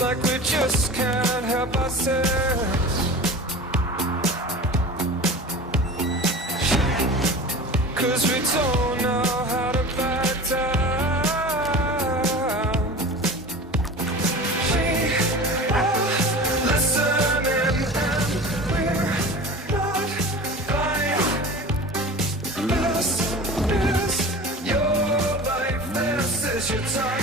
like we just can't help ourselves. 'Cause we don't know how to back down. We are listening and we're not blind. This is your life, this is your time.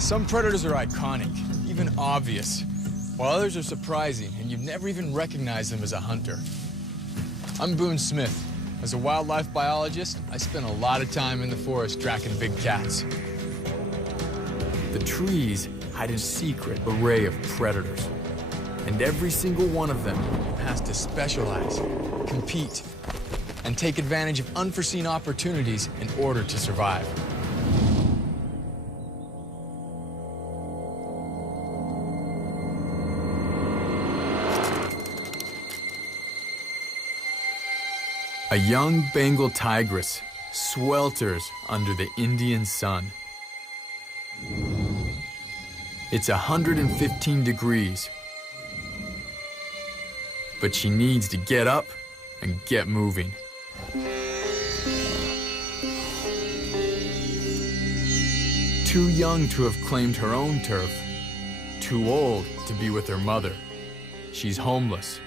Some predators are iconic, even obvious, while others are surprising and you'd never even recognize them as a hunter. I'm Boone Smith. As a wildlife biologist, I spend a lot of time in the forest tracking big cats. The trees hide a secret array of predators, and every single one of them has to specialize, compete, and take advantage of unforeseen opportunities in order to survive. A young Bengal tigress swelters under the Indian sun. It's 115 degrees, but she needs to get up and get moving. Too young to have claimed her own turf, too old to be with her mother. She's homeless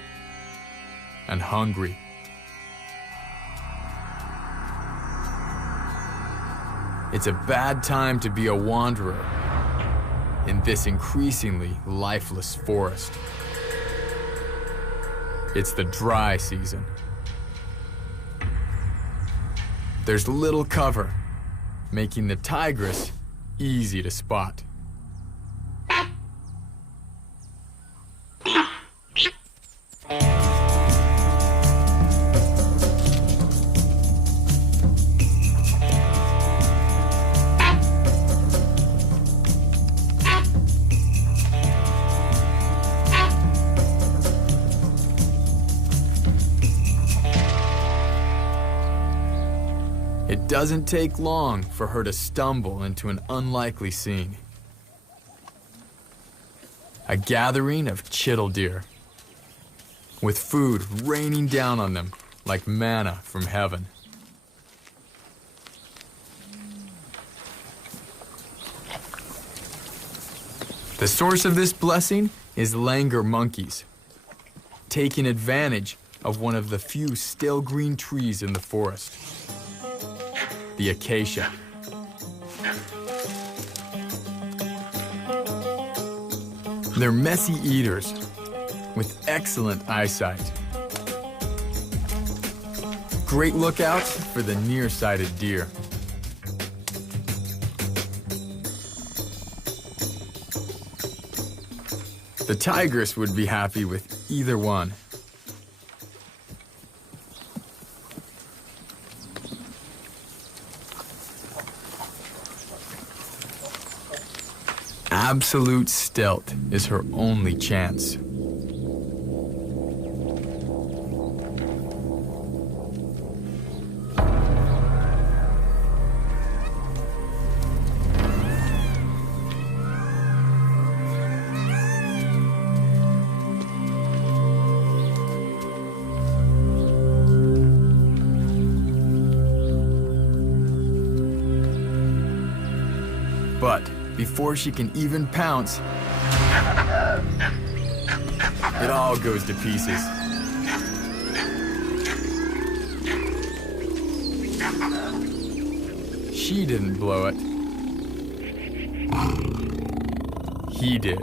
and hungry. It's a bad time to be a wanderer in this increasingly lifeless forest. It's the dry season. There's little cover, making the tigress easy to spot. It doesn't take long for her to stumble into an unlikely scene. A gathering of chital deer, with food raining down on them like manna from heaven. The source of this blessing is langur monkeys, taking advantage of one of the few still green trees in the forest. The acacia. They're messy eaters with excellent eyesight. Great lookouts for the nearsighted deer. The tigress would be happy with either one. Absolute stealth is her only chance. But before she can even pounce, it all goes to pieces. She didn't blow it. He did.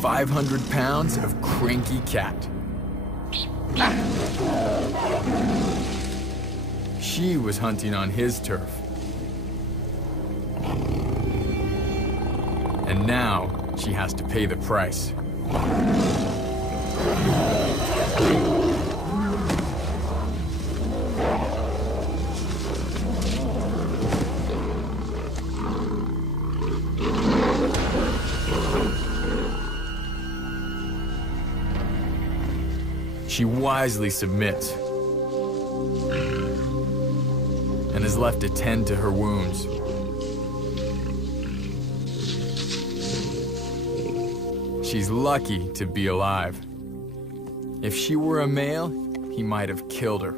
500 pounds of cranky cat. She was hunting on his turf. And now she has to pay the price. She wisely submits and is left to tend to her wounds. She's lucky to be alive. If she were a male, he might have killed her.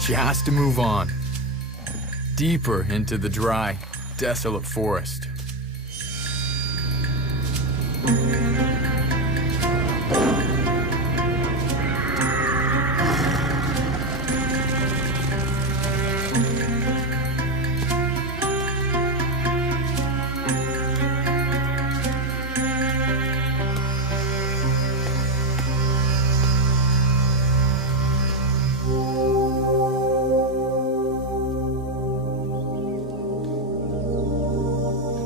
She has to move on, deeper into the dry, desolate forest.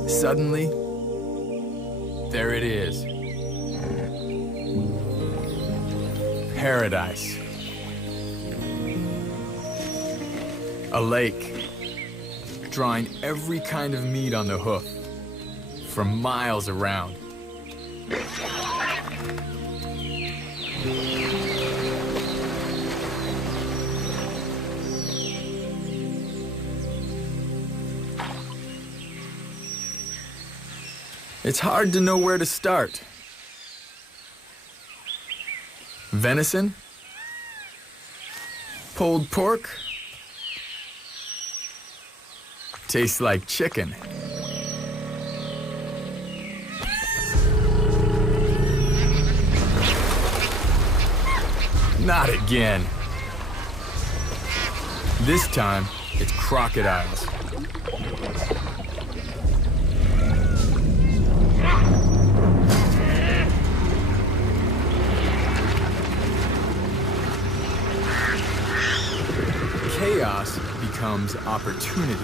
Suddenly, there it is. Paradise. A lake, drawing every kind of meat on the hoof, from miles around. It's hard to know where to start. Venison? Pulled pork? Tastes like chicken. Not again. This time, it's crocodiles. Chaos becomes opportunity.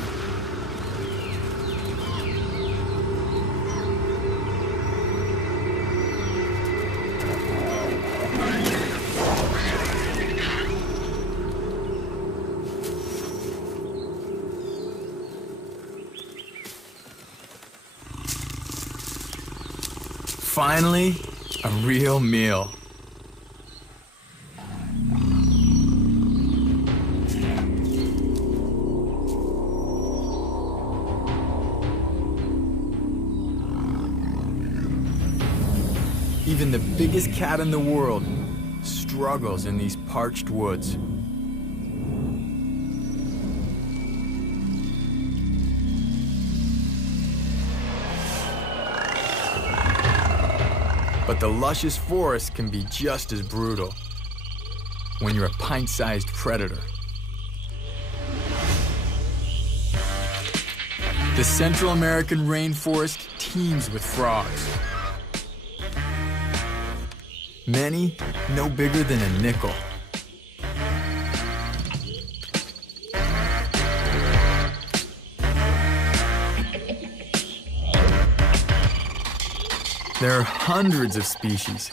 Finally, a real meal. Even the biggest cat in the world struggles in these parched woods. But the luscious forest can be just as brutal when you're a pint-sized predator. The Central American rainforest teems with frogs. Many no bigger than a nickel. There are hundreds of species,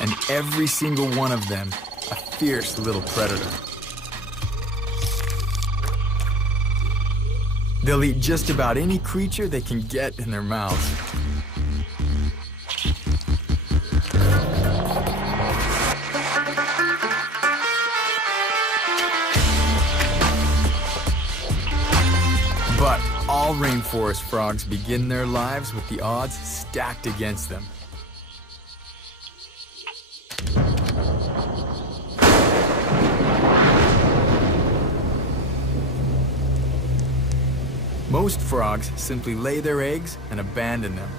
and every single one of them a fierce little predator. They'll eat just about any creature they can get in their mouths. But all rainforest frogs begin their lives with the odds stacked against them. Most frogs simply lay their eggs and abandon them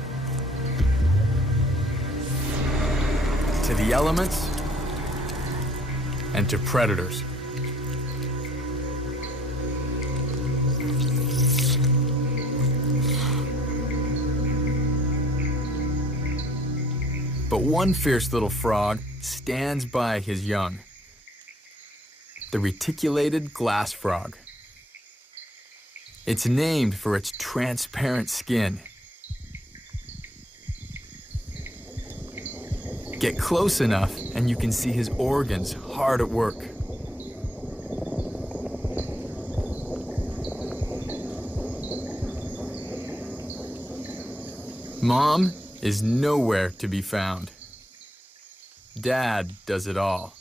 to the elements and to predators. But one fierce little frog stands by his young, the reticulated glass frog. It's named for its transparent skin. Get close enough and you can see his organs hard at work. Mom is nowhere to be found. Dad does it all,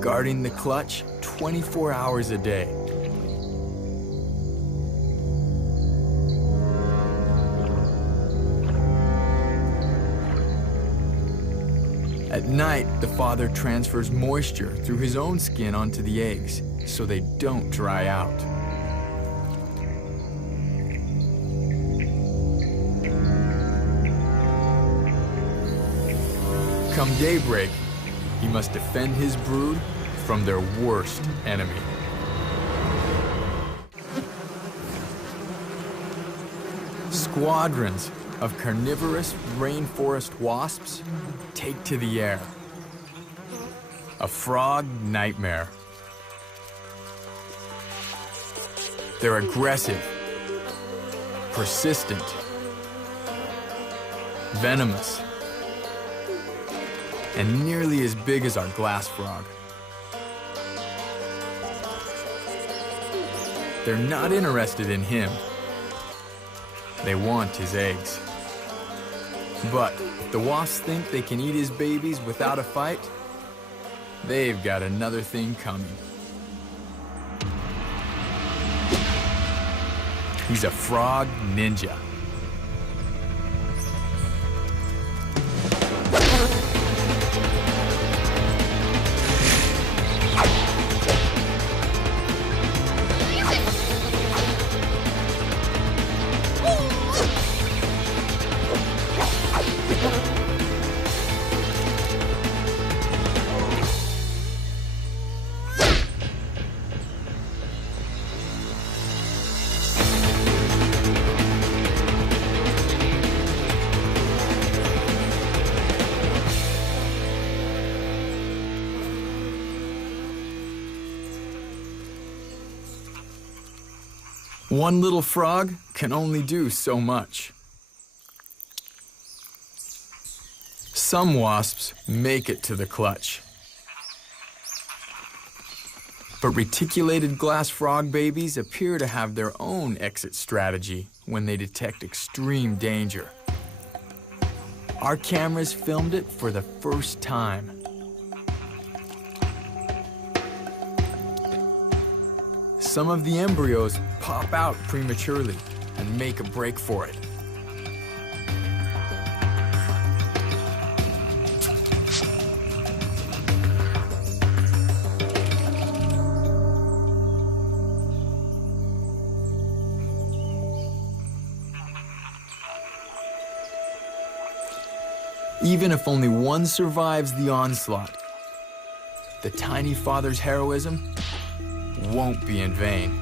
guarding the clutch 24 hours a day. At night, the father transfers moisture through his own skin onto the eggs so they don't dry out. Come daybreak, he must defend his brood from their worst enemy. Squadrons of carnivorous rainforest wasps take to the air. A frog nightmare. They're aggressive, persistent, venomous, and nearly as big as our glass frog. They're not interested in him. They want his eggs. But if the wasps think they can eat his babies without a fight, they've got another thing coming. He's a frog ninja. One little frog can only do so much. Some wasps make it to the clutch. But reticulated glass frog babies appear to have their own exit strategy when they detect extreme danger. Our cameras filmed it for the first time. Some of the embryos pop out prematurely and make a break for it. Even if only one survives the onslaught, the tiny father's heroism won't be in vain.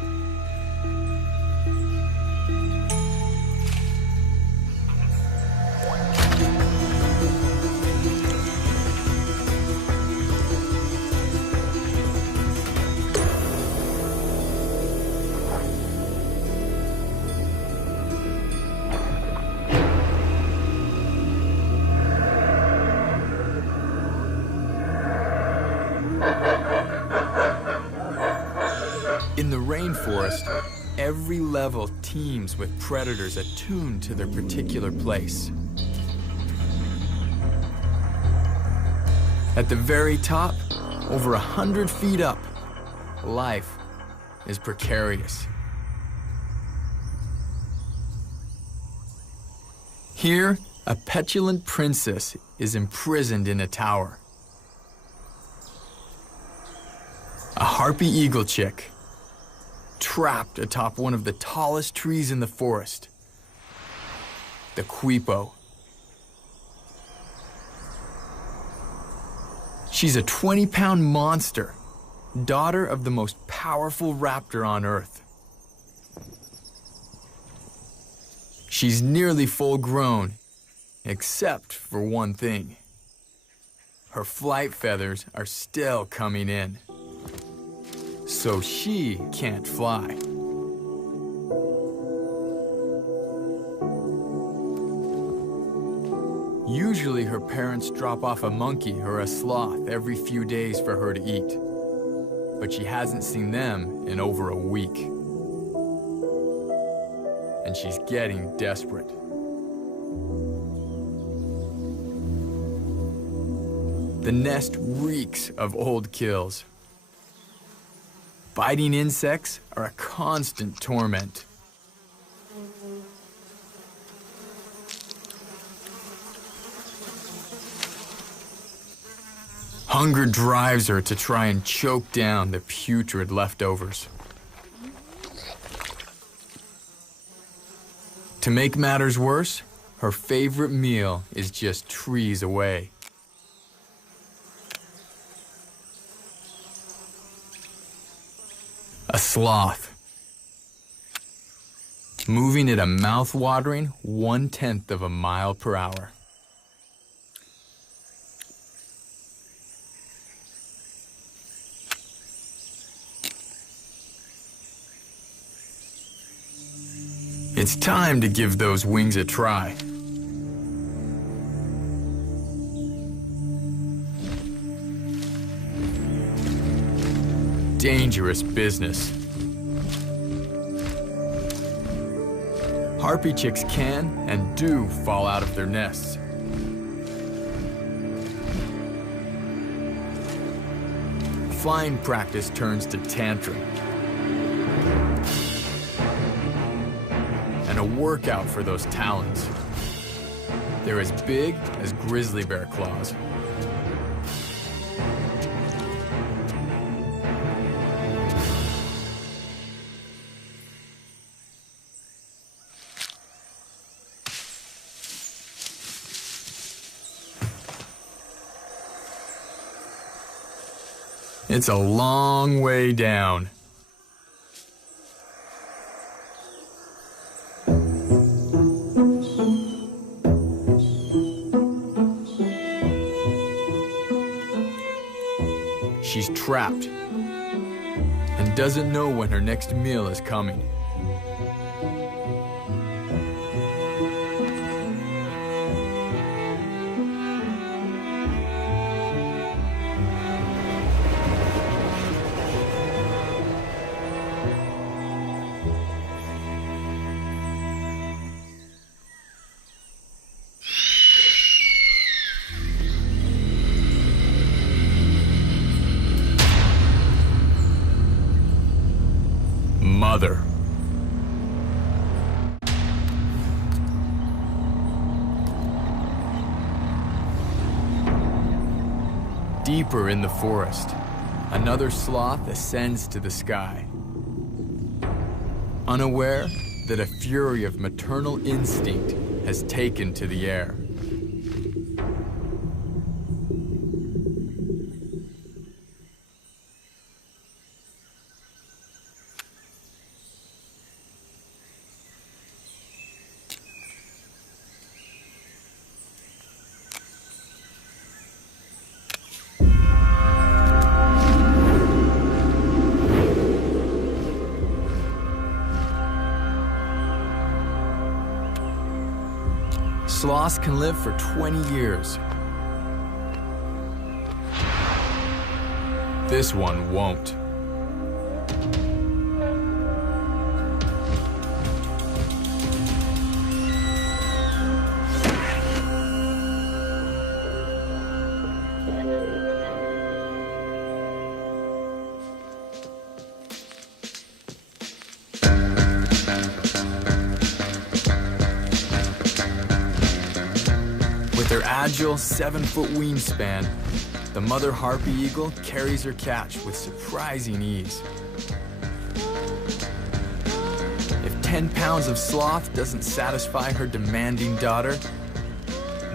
In the rainforest, every level teems with predators attuned to their particular place. At the very top, over 100 feet up, life is precarious. Here, a petulant princess is imprisoned in a tower. A harpy eagle chick, trapped atop one of the tallest trees in the forest, the quipo. She's a 20-pound monster, daughter of the most powerful raptor on Earth. She's nearly full grown, except for one thing. Her flight feathers are still coming in, so she can't fly. Usually her parents drop off a monkey or a sloth every few days for her to eat, but she hasn't seen them in over a week. And she's getting desperate. The nest reeks of old kills. Biting insects are a constant torment. Hunger drives her to try and choke down the putrid leftovers. To make matters worse, her favorite meal is just trees away. A sloth, moving at a mouth-watering 1/10 of a mile per hour. It's time to give those wings a try. Dangerous business. Harpy chicks can and do fall out of their nests. Flying practice turns to tantrum. And a workout for those talons. They're as big as grizzly bear claws. It's a long way down. She's trapped and doesn't know when her next meal is coming. Mother. Deeper in the forest, another sloth ascends to the sky, unaware that a fury of maternal instinct has taken to the air. Sloths can live for 20 years. This one won't. With her agile 7-foot wingspan, the mother harpy eagle carries her catch with surprising ease. If 10 pounds of sloth doesn't satisfy her demanding daughter,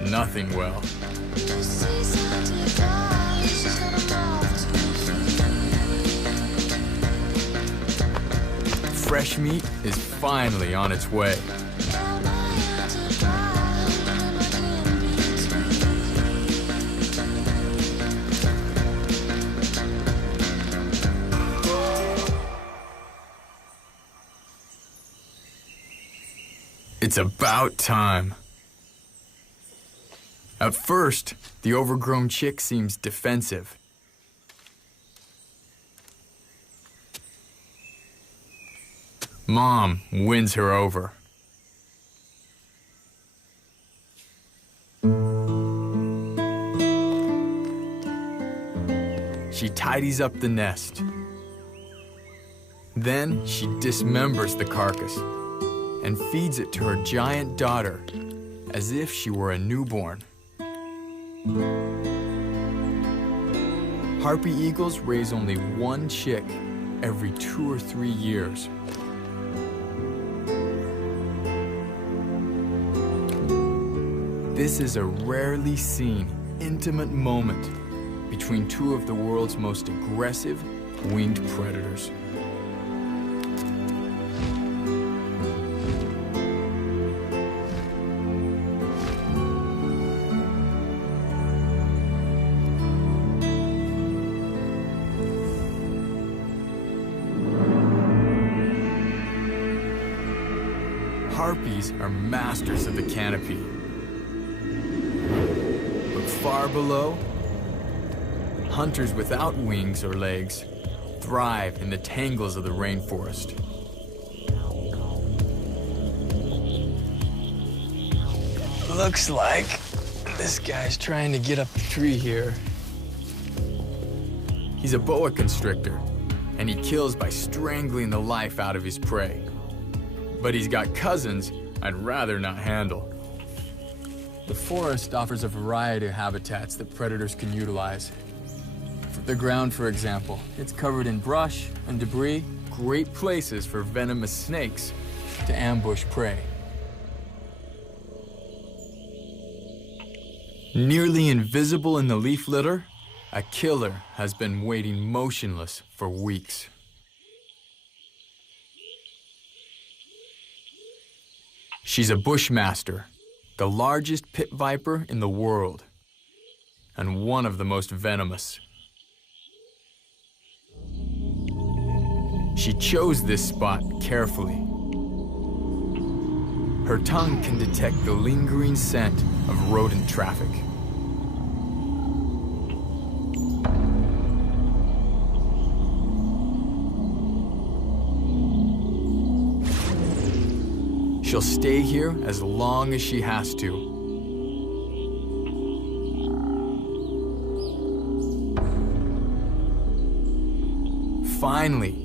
nothing will. Fresh meat is finally on its way. It's about time. At first, the overgrown chick seems defensive. Mom wins her over. she tidies up the nest. Then she dismembers the carcass and feeds it to her giant daughter as if she were a newborn. Harpy eagles raise only one chick every 2 or 3 years. This is a rarely seen, intimate moment between two of the world's most aggressive winged predators. Harpies are masters of the canopy. But far below, hunters without wings or legs thrive in the tangles of the rainforest. Looks like this guy's trying to get up the tree here. He's a boa constrictor, and he kills by strangling the life out of his prey. But he's got cousins I'd rather not handle. The forest offers a variety of habitats that predators can utilize. The ground, for example, it's covered in brush and debris, great places for venomous snakes to ambush prey. Nearly invisible in the leaf litter, a killer has been waiting motionless for weeks. She's a bushmaster, the largest pit viper in the world, and one of the most venomous. She chose this spot carefully. Her tongue can detect the lingering scent of rodent traffic. She'll stay here as long as she has to. Finally,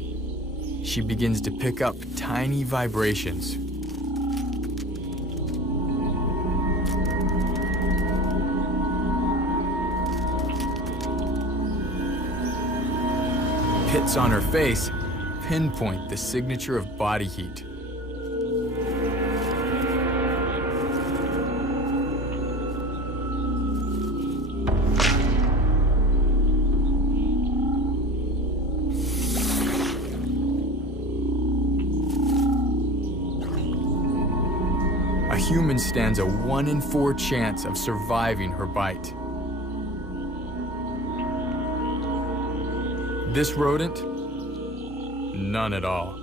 she begins to pick up tiny vibrations. Pits on her face pinpoint the signature of body heat. A human stands a 1 in 4 chance of surviving her bite. This rodent, none at all.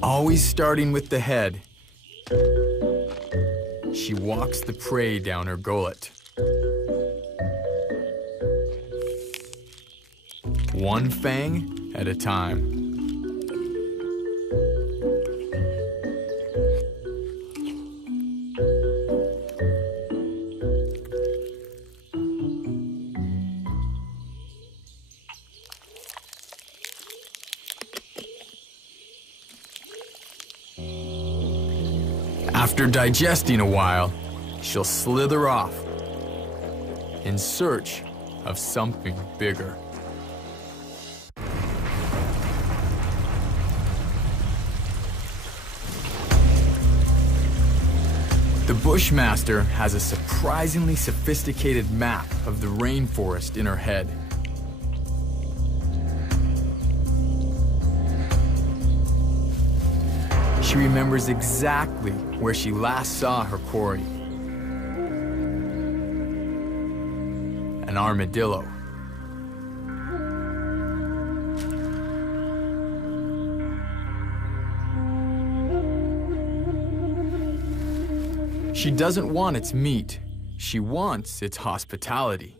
Always starting with the head, she walks the prey down her gullet. One fang at a time. After digesting a while, she'll slither off in search of something bigger. The Bushmaster has a surprisingly sophisticated map of the rainforest in her head. She remembers exactly where she last saw her quarry. An armadillo. She doesn't want its meat. She wants its hospitality.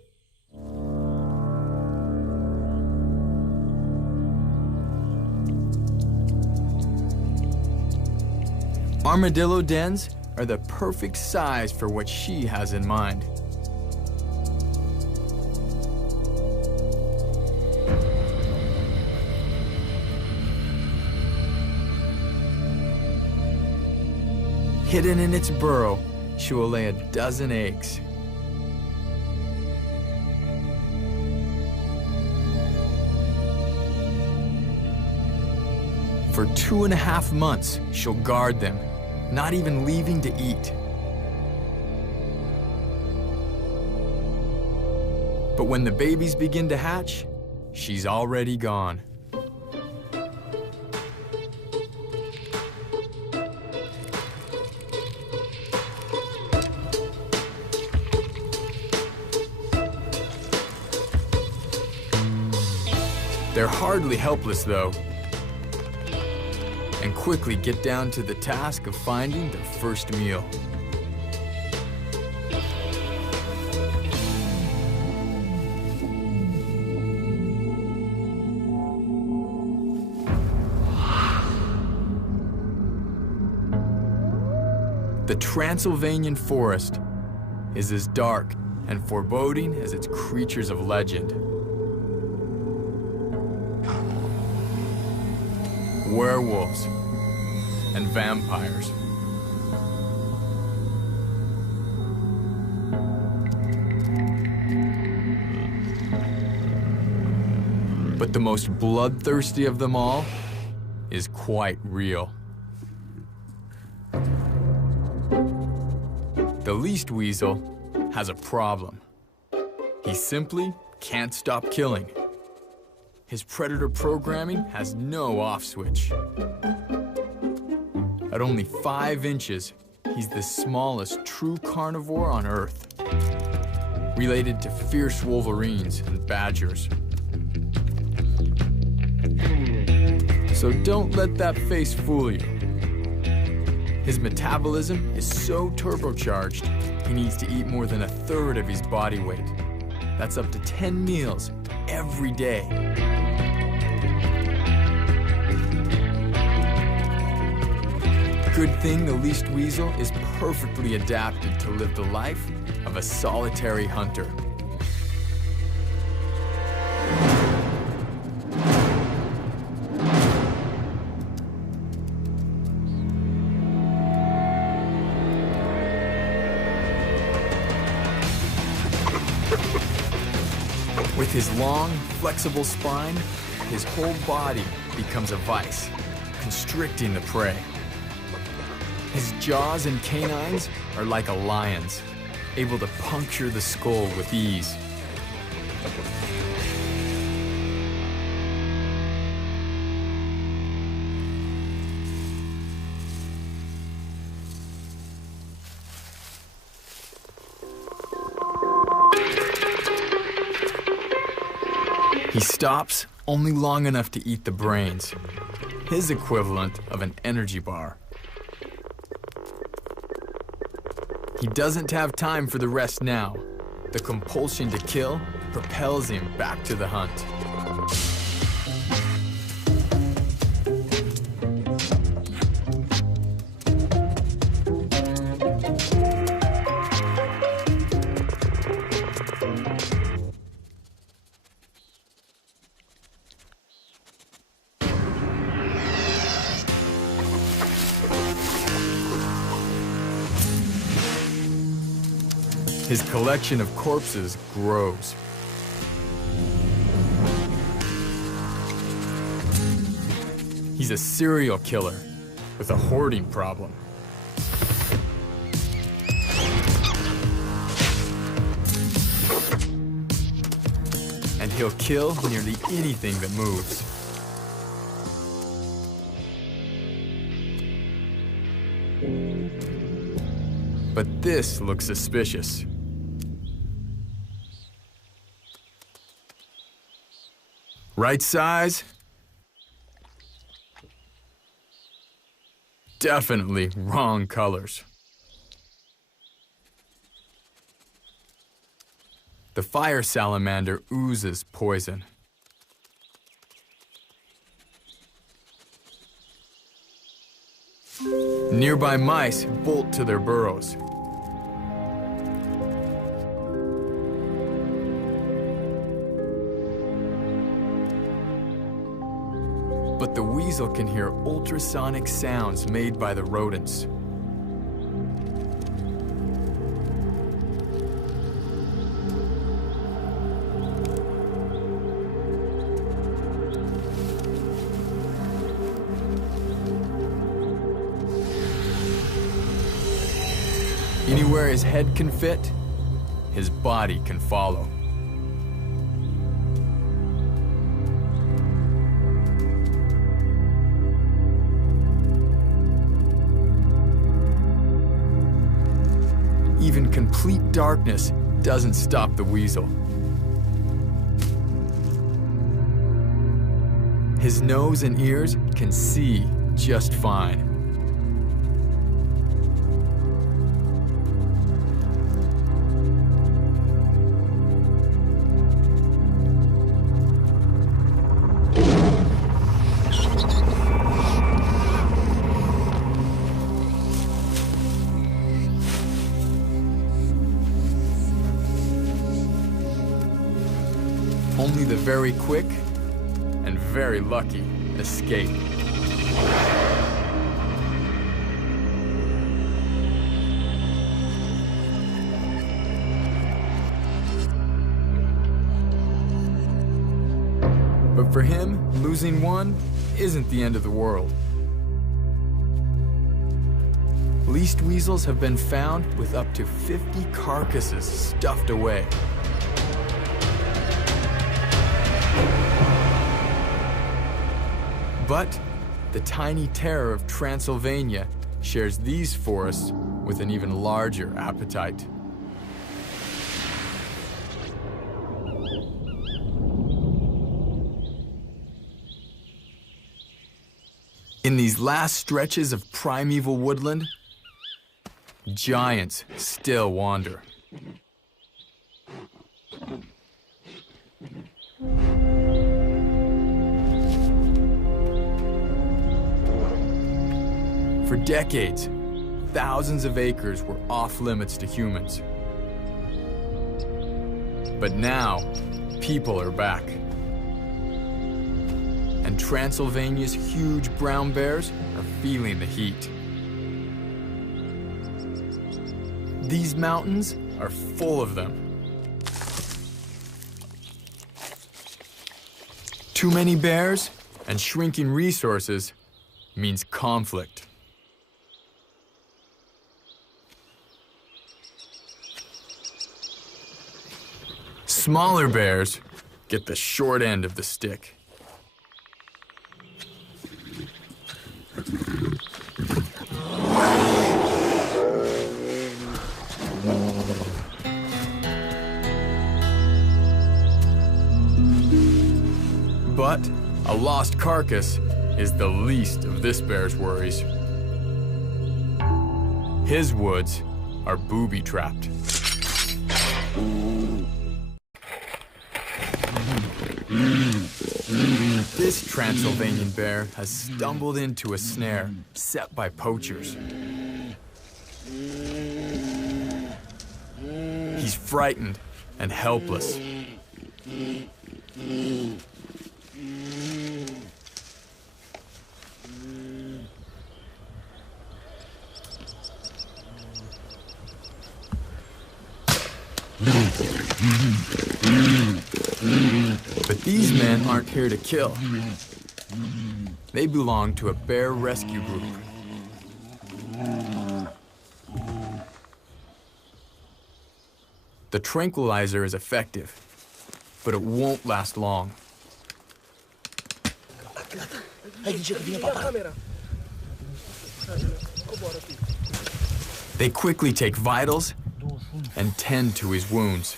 Armadillo dens are the perfect size for what she has in mind. Hidden in its burrow, she will lay a dozen eggs. For 2.5 months, she'll guard them, not even leaving to eat. But when the babies begin to hatch, she's already gone. They're hardly helpless, though, and quickly get down to the task of finding their first meal. The Transylvanian forest is as dark and foreboding as its creatures of legend. Werewolves and vampires. But the most bloodthirsty of them all is quite real. The least weasel has a problem. He simply can't stop killing. His predator programming has no off switch. At only 5 inches, he's the smallest true carnivore on Earth, related to fierce wolverines and badgers. So don't let that face fool you. His metabolism is so turbocharged, he needs to eat more than 1/3 of his body weight. That's up to 10 meals every day. Good thing the least weasel is perfectly adapted to live the life of a solitary hunter. With his long, flexible spine, his whole body becomes a vise, constricting the prey. His jaws and canines are like a lion's, able to puncture the skull with ease. He stops only long enough to eat the brains, his equivalent of an energy bar. He doesn't have time for the rest now. The compulsion to kill propels him back to the hunt. His collection of corpses grows. He's a serial killer with a hoarding problem. And he'll kill nearly anything that moves. But this looks suspicious. Right size? Definitely wrong colors. The fire salamander oozes poison. Nearby mice bolt to their burrows. But the weasel can hear ultrasonic sounds made by the rodents. Anywhere his head can fit, his body can follow. Even complete darkness doesn't stop the weasel. His nose and ears can see just fine. Only the very quick and very lucky escape. But for him, losing one isn't the end of the world. Least weasels have been found with up to 50 carcasses stuffed away. But the tiny terror of Transylvania shares these forests with an even larger appetite. In these last stretches of primeval woodland, giants still wander. For decades, thousands of acres were off limits to humans. But now, people are back. And Transylvania's huge brown bears are feeling the heat. These mountains are full of them. Too many bears and shrinking resources means conflict. Smaller bears get the short end of the stick. But a lost carcass is the least of this bear's worries. His woods are booby-trapped. This Transylvanian bear has stumbled into a snare set by poachers. He's frightened and helpless. But these men aren't here to kill. They belong to a bear rescue group. The tranquilizer is effective, but it won't last long. They quickly take vitals and tend to his wounds.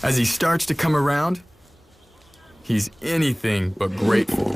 As he starts to come around, he's anything but grateful.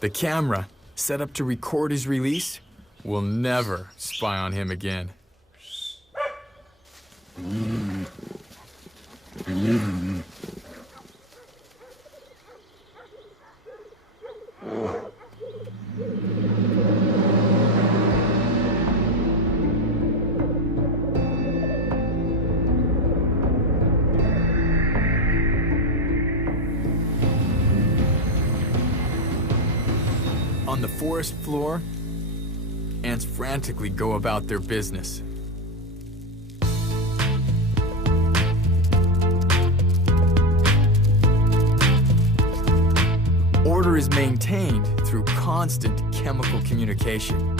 The camera, set up to record his release, will never spy on him again. On the forest floor, ants frantically go about their business. Order is maintained through constant chemical communication.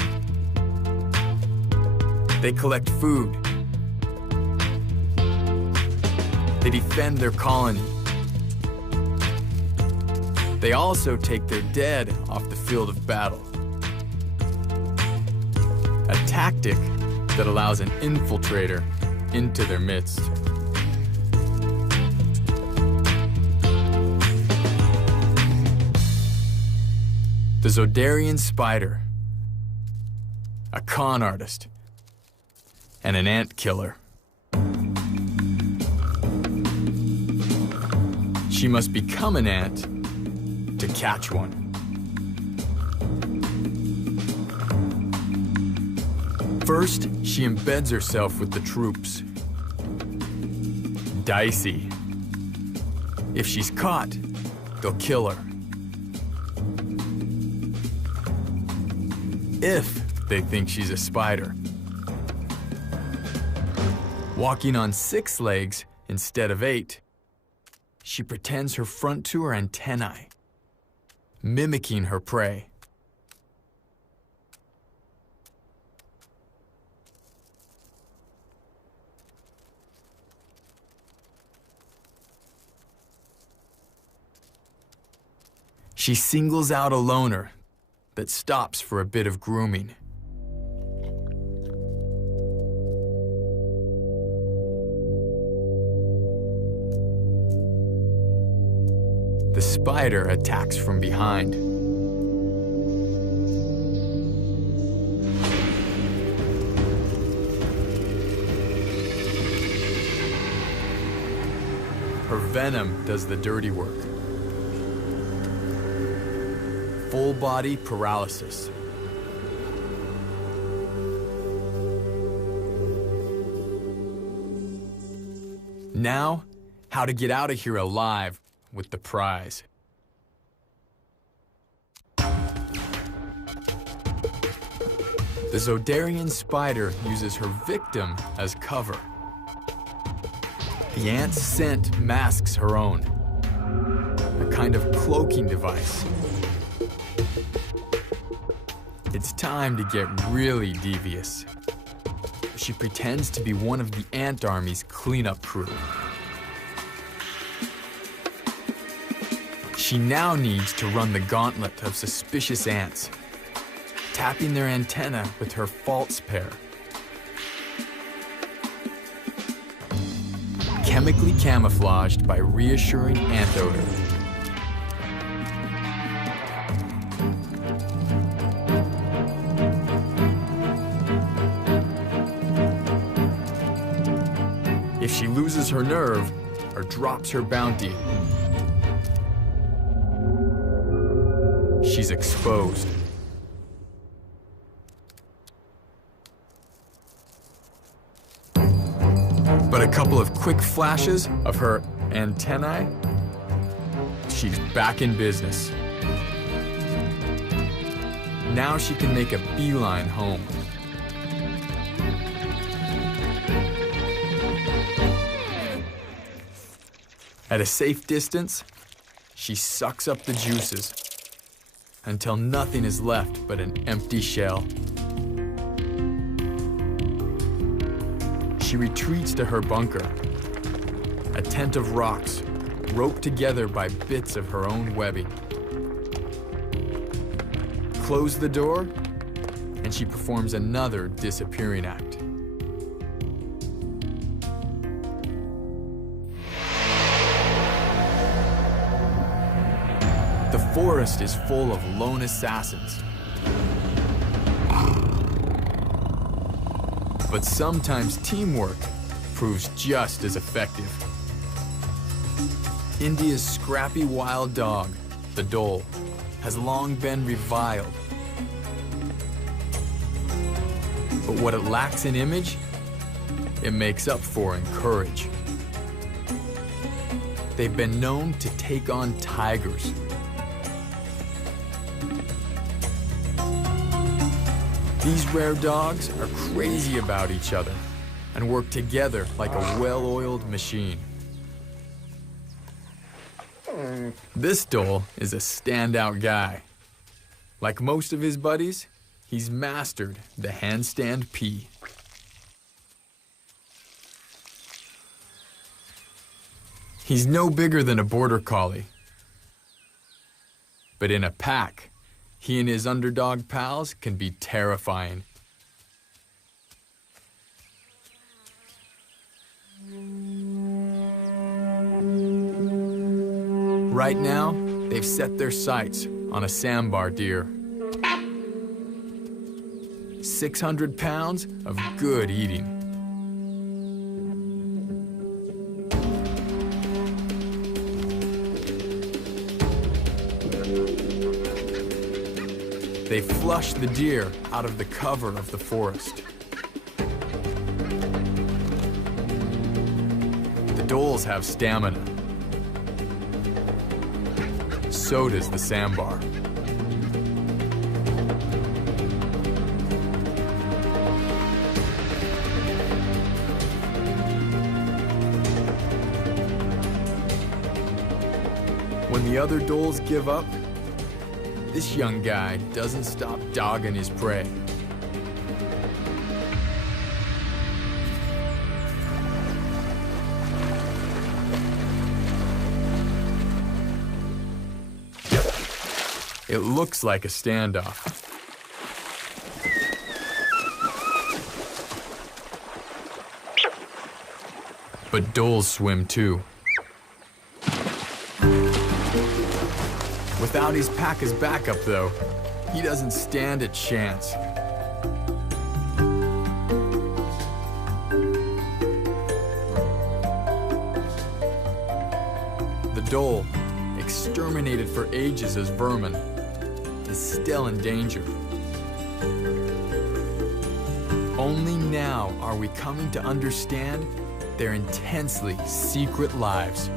They collect food. They defend their colony. They also take their dead off the field of battle. A tactic that allows an infiltrator into their midst. The Zodarian spider, a con artist, and an ant killer. She must become an ant to catch one. First, she embeds herself with the troops. Dicey. If she's caught, they'll kill her. If they think she's a spider. Walking on 6 legs instead of 8, she pretends her front to her antennae, mimicking her prey. She singles out a loner that stops for a bit of grooming. The spider attacks from behind. Her venom does the dirty work. Full body paralysis. Now, how to get out of here alive with the prize. The Zodarian spider uses her victim as cover. The ant's scent masks her own, a kind of cloaking device. It's time to get really devious. She pretends to be one of the ant army's cleanup crew. She now needs to run the gauntlet of suspicious ants, tapping their antenna with her false pair. Chemically camouflaged by reassuring ant odor. If she loses her nerve or drops her bounty, she's exposed. But a couple of quick flashes of her antennae, she's back in business. Now she can make a beeline home. At a safe distance, she sucks up the juices until nothing is left but an empty shell. she retreats to her bunker, a tent of rocks, roped together by bits of her own webbing. Close the door, and she performs another disappearing act. The forest is full of lone assassins. But sometimes teamwork proves just as effective. India's scrappy wild dog, the dhole, has long been reviled. But what it lacks in image, it makes up for in courage. They've been known to take on tigers. These rare dogs are crazy about each other and work together like a well-oiled machine. This dhole is a standout guy. Like most of his buddies, he's mastered the handstand pee. He's no bigger than a border collie. But in a pack, he and his underdog pals can be terrifying. Right now, they've set their sights on a sambar deer. 600 pounds of good eating. They flush the deer out of the cover of the forest. The dholes have stamina. So does the sambar. When the other dholes give up, this young guy doesn't stop dogging his prey. It looks like a standoff. But dholes swim too. Without his pack as backup, though, he doesn't stand a chance. The dhole, exterminated for ages as vermin, is still in danger. Only now are we coming to understand their intensely secret lives.